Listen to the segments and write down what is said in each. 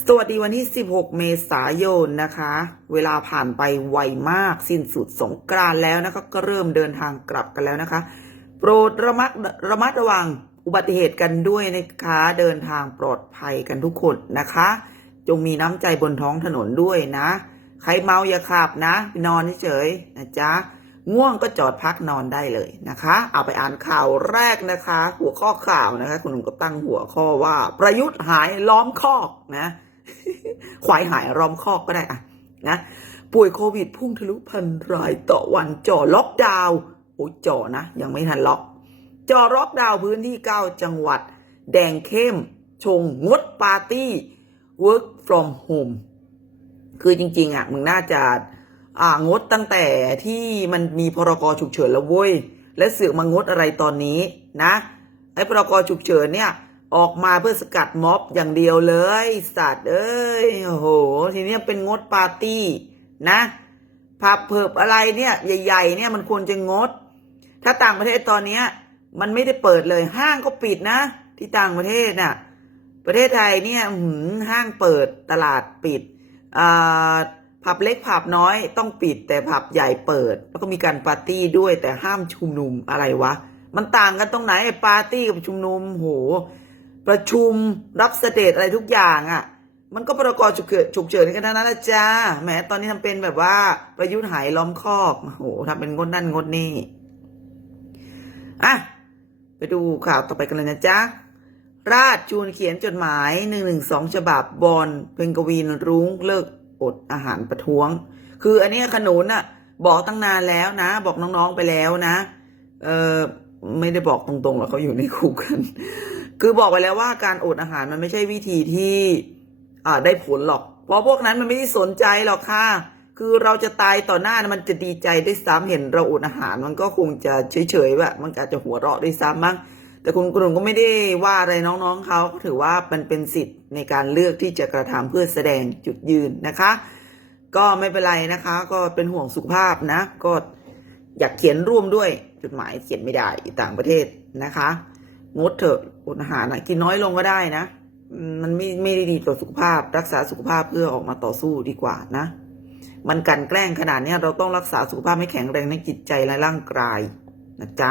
สวัสดีวันที่ 16 เมษายนนะคะ เวลาผ่านไปไวมากสิ้นสุดสงกรานแล้วนะคะ ก็เริ่มเดินทางกลับกันแล้วนะคะ โปรดระมัดระมัดระวังอุบัติเหตุกันด้วยนะคะ เดินทางปลอดภัยกันทุกคนนะคะ จงมีน้ำใจบนท้องถนนด้วยนะ ใครเมาอย่าขับนะไปนอนเฉยนะจ๊ะ ง่วงก็จอดพักนอนได้เลยนะคะ เอาไปอ่านข่าวแรกนะคะ หัวข้อข่าวนะคะ คุณหนุ่มก็ตั้งหัวข้อว่า ประยุทธ์หายล้อมคอกนะควายหายล้อมคอกก็ได้อะนะป่วยโควิดพุ่งทะลุพันรายต่อวันจ่อล็อกดาวน์โอ้จ่อนะ ยังไม่ทันล็อกจ่อล็อกดาวน์พื้นที่ 9 จังหวัด แดงเข้ม ชงงดปาร์ตี้ work from home คือจริง ๆอะมึงน่าจะ อ่างดตั้งแต่ที่มันมีพรกฉุกเฉินแล้วเว้ย และเสือกมางดอะไรตอนนี้นะ ไอ้พรกฉุกเฉินเนี่ยออกมาเพื่อสกัดม็อบอย่างเดียวเลยสัตว์เอ้ยโอ้โห ทีเนี้ยเป็นงดปาร์ตี้นะผับเพิบอะไรเนี่ยใหญ่ ๆ เนี่ยมันควรจะงด ถ้าต่างประเทศตอนเนี้ยมันไม่ได้เปิดเลยห้างก็ปิดนะ ที่ต่างประเทศน่ะประเทศไทยเนี่ยห้างเปิดตลาดปิดอ่า ผับเล็กผับน้อยต้องปิดแต่ผับใหญ่เปิด แล้วก็มีการปาร์ตี้ด้วยแต่ห้ามชุมนุมอะไรวะ มันต่างกันตรงไหนไอ้ปาร์ตี้กับชุมนุมโห ประชุมรับเสด็จอะไรทุกอย่างอะ่ะ มันก็ประกอบฉุกเฉินฉุกเฉินกันทั้งนั้นละจ้าแหมตอนนี้ทำเป็นแบบว่าประยุทธ์หายล้อมคอกโหทำเป็นงดนั่นงดนี่อะไปดูข่าวต่อไปกันเลยนะจ๊ะราชชูนเขียนจดหมายหนึ่งหนึ่งสองฉบับบอลเพลงกวีนรุ้งเลิก อดอาหารประท้วง คืออันนี้ขนุนอะบอกตั้งนานแล้วนะ บอกน้องๆไปแล้วนะเออไม่ได้บอกตรงๆหรอกเขาอยู่ในคุกกัน คือบอกไปแล้วว่าการอดอาหารมันไม่ใช่วิธีที่อ่าได้ผลหรอก เพราะพวกนั้นมันไม่ได้สนใจหรอกค่ะ คือเราจะตายต่อหน้านะมันจะดีใจด้วยซ้ำเห็นเราอดอาหารมันก็คงจะเฉยๆแบบมันอาจจะหัวเราะด้วยซ้ำมั้ง แต่คุณกรุณก็ไม่ได้ว่าอะไรน้องๆเขาถือว่ามันเป็นสิทธิ์ในการเลือกที่จะกระทำเพื่อแสดงจุดยืนนะคะ ก็ไม่เป็นไรนะคะ ก็เป็นห่วงสุขภาพนะ ก็อยากเขียนร่วมด้วยจดหมายเขียนไม่ได้ต่างประเทศนะคะงดเถอะอดอาหารนะกินน้อยลงก็ได้นะ มันไม่ไม่ได้ดีต่อสุขภาพ รักษาสุขภาพเพื่อออกมาต่อสู้ดีกว่านะ มันกันแกล้งขนาดนี้เราต้องรักษาสุขภาพให้แข็งแรงในจิตใจและร่างกายนะจ๊ะ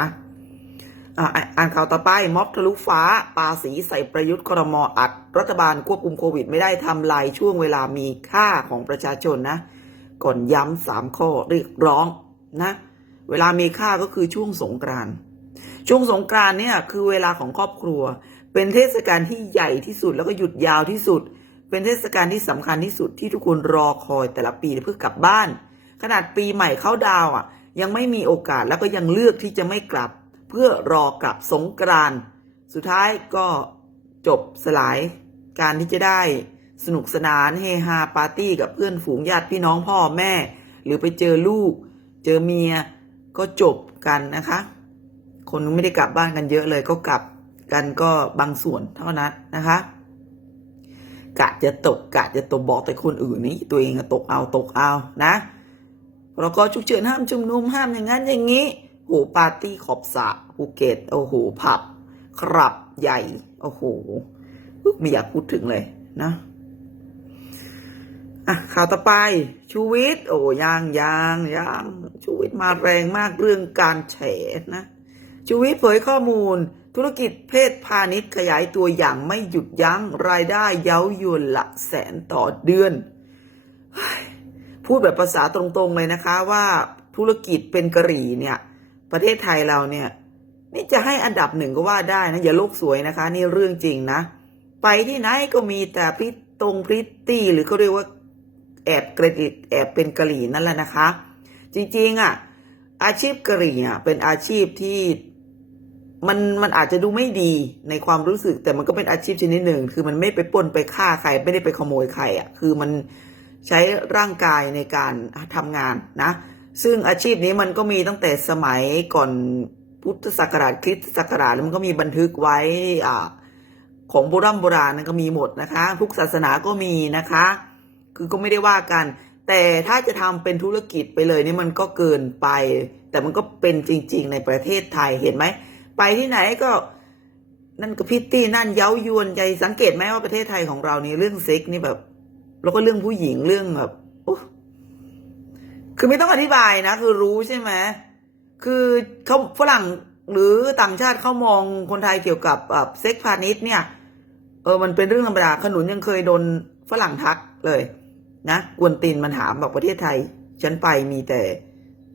อ่าอ่านข่าวต่อไปม็อบทะลุฟ้า ปาสีใส่ประยุทธ์ครมออัด รัฐบาลควบคุมโควิด ไม่ได้ทำลายช่วงเวลามีค่าของประชาชนนะ ก่อนย้ำสามข้อเรียกร้องนะ เวลามีค่าก็คือช่วงสงกรานต์ช่วงสงกรานต์เนี่ยคือเวลาของครอบครัว เป็นเทศกาลที่ใหญ่ที่สุดแล้วก็หยุดยาวที่สุด เป็นเทศกาลที่สำคัญที่สุดที่ทุกคนรอคอยแต่ละปีเพื่อกลับบ้าน ขนาดปีใหม่เข้าดาวอะ ยังไม่มีโอกาสแล้วก็ยังเลือกที่จะไม่กลับ เพื่อรอกลับสงกรานต์สุดท้ายก็จบสลายการที่จะได้สนุกสนานเฮฮาปาร์ตี้กับเพื่อนฝูงญาติพี่น้องพ่อแม่ หรือไปเจอลูก เจอเมียก็จบกันนะคะ คนไม่ได้กลับบ้านกันเยอะเลยก็กลับกันก็บางส่วนเท่านั้นนะคะกะจะตกกะจะตกบอกแต่คนอื่นนี่ตัวเองตกเอาตกเอานะ แล้วก็ฉุกเฉินห้ามชุมนุมห้ามอย่างนั้นอย่างนี้ หปาร์ตี้ขอบสะภูเก็ตโอ้โหผับ ครับใหญ่ โอ้โหไม่อยากพูดถึงเลยนะอะข่าวต่อไปชูวิทย์โอ้ยางยางยางชูวิทย์มาแรงมากเรื่องการแฉนะชูวิทย์เผยข้อมูล ธุรกิจเพศพาณิชย์ขยายตัวอย่างไม่หยุดยัง้งรายได้เย้ายวนหลักแสนต่อเดือน พูดแบบภาษาตรงๆเลยนะคะว่าธุรกิจเป็นกะหรี่เนี่ย ประเทศไทยเราเนี่ย นี่จะให้อันดับหนึ่งก็ว่าได้นะ อย่าโลกสวยนะคะ นี่เรื่องจริงนะ ไปที่ไหนก็มีแต่พิตตรงพริตตี้หรือเขาเรียกว่าแอบกระดิกแอบเป็นกะหรี่นั่นแหละนะคะ จริงๆอะอาชีพกะหรี่อะเป็นอาชีพที่มันมันอาจจะดูไม่ดีในความรู้สึก แต่มันก็เป็นอาชีพชนิดหนึ่ง คือมันไม่ไปปล้นไปฆ่าใครไม่ได้ไปขโมยใครอะคือมันใช้ร่างกายในการทำงานนะ ซึ่งอาชีพนี้มันก็มีตั้งแต่สมัยก่อนพุทธศักราชคริสตศักราชแล้วมันก็มีบันทึกไว้อ่าของโบราณโบราณนั่นก็มีหมดนะคะ ทุกศาสนาก็มีนะคะ คือก็ไม่ได้ว่ากัน แต่ถ้าจะทำเป็นธุรกิจไปเลยนี่มันก็เกินไป แต่มันก็เป็นจริง ๆ ในประเทศไทยเห็นไหม ไปที่ไหนก็นั่นก็พิตตี้นั่นเย้ายวนใจสังเกตไหมว่าประเทศไทยของเรานี่เรื่องเซ็กนี่แบบ แล้วก็เรื่องผู้หญิงเรื่องแบบโอ้ คือไม่ต้องอธิบายนะ คือรู้ใช่ไหมคือเขาฝรั่งหรือต่างชาติเขามองคนไทยเกี่ยวกับแบบเซ็กพาณิชย์เนี่ย เออมันเป็นเรื่องธรรมดาขนุนยังเคยโดนฝรั่งทักเลย นะกวนตีนมันถามบอกประเทศไทย ฉันไปมีแต่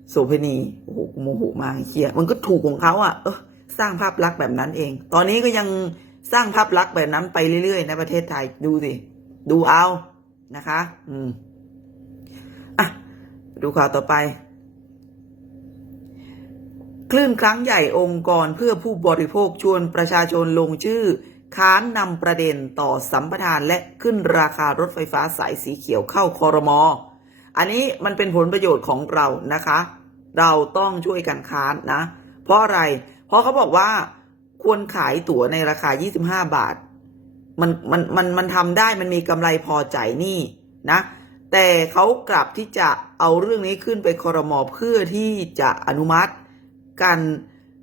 โสเภณีโอ้โหโมโหมากไอ้เฮียมันก็ถูกของเขาอะเออสร้างภาพลักษณ์แบบนั้นเอง ตอนนี้ก็ยังสร้างภาพลักษณ์แบบนั้นไปเรื่อยๆ ในประเทศไทยดูสิ ดูเอานะคะ อืม ดูข่าวต่อไป คลื่นครั้งใหญ่องค์กรเพื่อผู้บริโภคชวนประชาชนลงชื่อ ค้านนำประเด็นต่อสัมปทานและขึ้นราคารถไฟฟ้าสายสีเขียวเข้าคอรมอ อันนี้มันเป็นผลประโยชน์ของเรานะคะ เราต้องช่วยกันค้านนะ เพราะอะไร เพราะเขาบอกว่าควรขายตั๋วในราคา 25 บาท มันมันมันมันทำได้มันมีกำไรพอใจนี้นะ แต่เขากลับที่จะเอาเรื่องนี้ขึ้นไปคอรมอเพื่อที่จะอนุมัติการ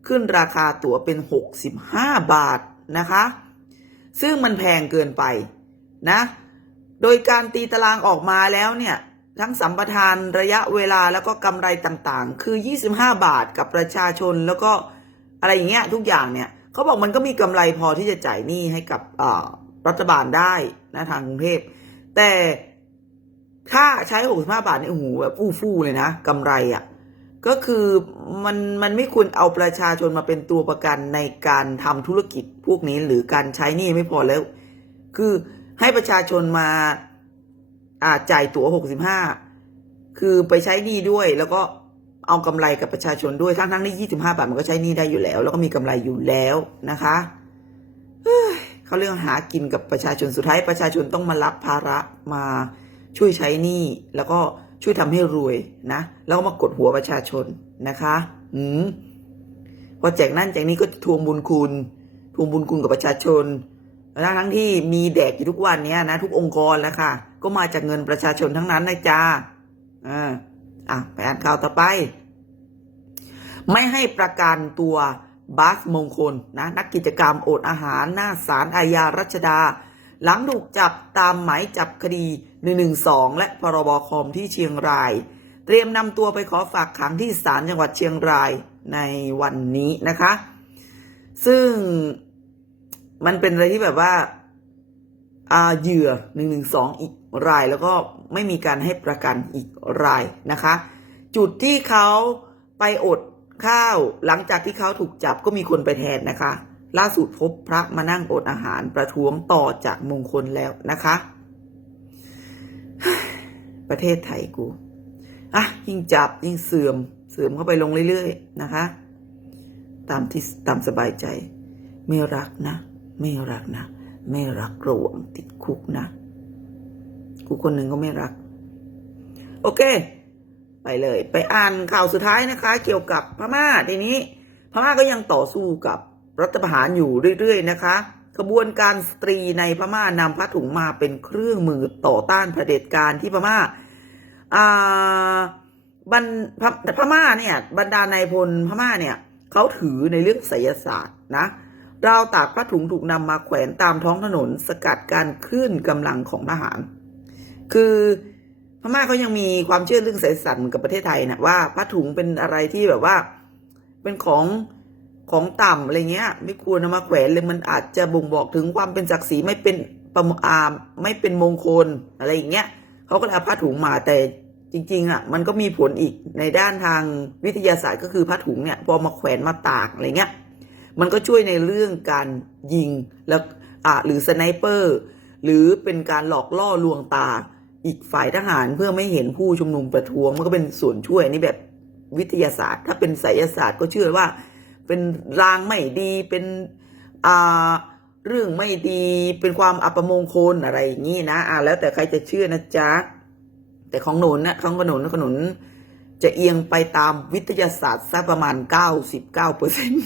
ขึ้นราคาตั๋วเป็น 65 บาทนะคะ ซึ่งมันแพงเกินไปนะ โดยการตีตารางออกมาแล้วเนี่ยทั้งสัมปทานระยะเวลาแล้วก็กำไรต่างๆ คือ 25 บาทกับประชาชนแล้วก็อะไรอย่างเงี้ยทุกอย่างเนี่ยเขาบอกมันก็มีกำไรพอที่จะจ่ายหนี้ให้กับรัฐบาลได้นะทางกรุงเทพแต่ ถ้าใช้65บาทนี่โอ้โหแบบอู้ฟู่เลยนะกำไรอะ่ะก็คือมันมันไม่ควรเอาประชาชนมาเป็นตัวประกันในการทำธุรกิจพวกนี้หรือการใช้หนี้ไม่พอแล้ว คือให้ประชาชนมาอาจ่ายตั๋ว65คือไปใช้หนี้ด้วย แล้วก็เอากำไรกับประชาชนด้วยทั้งทั้งที่25บาทมันก็ใช้หนี้ได้อยู่แล้ว แล้วก็มีกำไรอยู่แล้วนะคะเขาเรื่องหากินกับประชาชนสุดท้ายประชาชนต้องมารับภาระมา ช่วยใช้หนี้แล้วก็ช่วยทำให้รวยนะแล้วก็มากดหัวประชาชนนะคะ อืมพอแจกนั่นแจกนี้ก็ทวงบุญคุณ ทวงบุญคุณกับประชาชนทั้งทั้งที่มีแดกอยู่ทุกวันเนี้ยนะทุกองค์กรแล้วค่ะ ก็มาจากเงินประชาชนทั้งนั้นนะจ้าอ่าอะไปอ่านข่าวต่อไป ไม่ให้ประกันตัวบาสมงคลนะนักกิจกรรมอดอาหาร หน้าศาลอาญารัชดา หลังถูกจับตามหมายจับคดี 112 และพรบคอมที่เชียงราย เตรียมนำตัวไปขอฝากขังที่ศาลจังหวัดเชียงรายในวันนี้นะคะ ซึ่งมันเป็นอะไรที่แบบว่าอาเหยื่อ 112 อีกรายแล้วก็ไม่มีการให้ประกันอีกรายนะคะ จุดที่เขาไปอดข้าวหลังจากที่เขาถูกจับก็มีคนไปแทนนะคะ ล่าสุดพบพระมานั่งอดอาหารประท้วงต่อจากมงคลแล้วนะคะ ประเทศไทยกูอะยิ่งจับยิ่งเสื่อมเสื่อมเข้าไปลงเรื่อยๆนะคะ ตามที่ตามสบายใจ ไม่รักนะ ไม่รักนะ ไม่รักระวังติดคุกนะกูคนหนึ่งก็ไม่รัก โอเค ไปเลย ไปอ่านข่าวสุดท้ายนะคะ เกี่ยวกับพม่าทีนี้ พม่าก็ยังต่อสู้กับ รัฐประหารอยู่เรื่อยๆนะคะขบวนการสตรีในพม่านำผ้าถุงมาเป็นเครื่องมือต่อต้านเผด็จการที่พม่าอ่าบรรพพม่าเนี่ยบรรดานายพลพม่าเนี่ยเขาถือในเรื่องไสยศาสตร์นะราวตากผ้าถุงถูกนำมาแขวนตามท้องถนนสกัดการคลื่นกำลังของทหาร คือพม่าเขายังมีความเชื่อเรื่องไสยศาสตร์เหมือนกับประเทศไทยนะว่าผ้าถุงเป็นอะไรที่แบบว่า เป็นของ ของต่ำอะไรเงี้ย ไม่ควรเอามาแขวนเลยมันอาจจะบ่งบอกถึงความเป็นศักดิ์ศรีไม่เป็นประมอาไม่เป็นมงคลอะไรอย่างเงี้ยเขาก็เลยเอาผ้าถุงมาแต่จริงๆอะมันก็มีผลอีกในด้านทางวิทยาศาสตร์ก็คือผ้าถุงเนี่ยพอมาแขวนมาตากอะไรเงี้ยมันก็ช่วยในเรื่องการยิงแล้วอ่าหรือสไนเปอร์หรือเป็นการหลอกล่อลวงตาอีกฝ่ายทหารเพื่อไม่เห็นผู้ชุมนุมประท้วงมันก็เป็นส่วนช่วยนี่แบบวิทยาศาสตร์ ถ้าเป็นไสยศาสตร์ก็เชื่อว่า เป็นรางไม่ดีเป็นอ่าเรื่องไม่ดีเป็นความอัปมงคลอะไรอย่างนี้นะอ่าแล้วแต่ใครจะเชื่อนะจ๊ะแต่ของหนุนนะของขนุนขนุนจะเอียงไปตามวิทยาศาสตร์สักประมาณเก้าสิบเก้าเปอร์เซ็นต์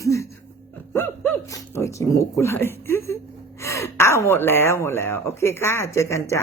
โอ้ยขี้มุกกูไรอ้าวหมดแล้วหมดแล้ว โอเคค่ะ เจอกันจ้ะ